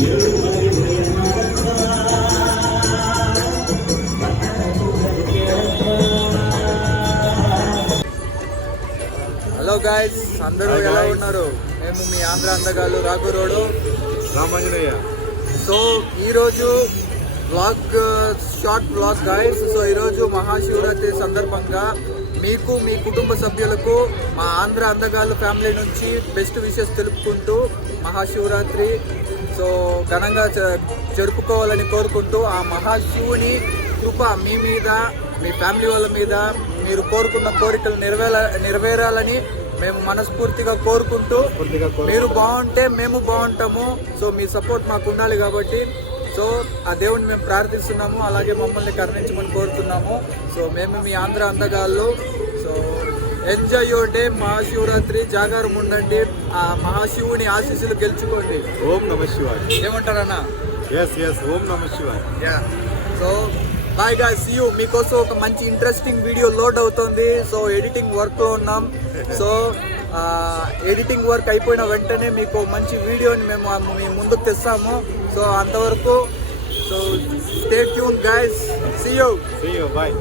Hello guys, అందరూ ఎలా ఉన్నారు? మేము మీ ఆంధ్ర అందగాళ్ళు రాఘురోడు రామాంజనేయ. సో ఈరోజు vlog, short vlog guys. So ఈరోజు మహాశివరాత్రి సందర్భంగా మీకు, మీ కుటుంబ సభ్యులకు మా ఆంధ్ర అందగాళ్ళు ఫ్యామిలీ నుంచి బెస్ట్ విషెస్ తెలుపుకుంటూ మహాశివరాత్రి సో ఘనంగా జరుపుకోవాలని కోరుకుంటూ ఆ మహాశివుని కృప మీ మీద, మీ ఫ్యామిలీ వాళ్ళ మీద, మీరు కోరుకున్న కోరికలు నెరవేరాలని మేము మనస్ఫూర్తిగా కోరుకుంటూ, మీరు బాగుంటే మేము బాగుంటాము. సో మీ సపోర్ట్ మాకు ఉండాలి కాబట్టి సో ఆ దేవుడిని మేము ప్రార్థిస్తున్నాము. అలాగే మమ్మల్ని కరుణించమని కోరుతున్నాము. సో మేము మీ ఆంధ్ర అందగాళ్ళు. So enjoy your day. Mahashivratri, జాగారం ఉండండి, ఆ మహాశివుని ఆశీస్సులు గెలుచుకోండి. ఓం నమ శివాయ. ఏమంటారన్నా? ఓం నమ శివాయ. So bye guys, see you. మీకోసం ఒక మంచి ఇంట్రెస్టింగ్ వీడియో లోడ్ అవుతుంది. సో ఎడిటింగ్ వర్క్లో ఉన్నాం. సో ఎడిటింగ్ వర్క్ అయిపోయిన వెంటనే మీకు మంచి వీడియోని మేము మీ ముందుకు తెస్తాము. సో అంతవరకు so stay tune guys. See you. Bye.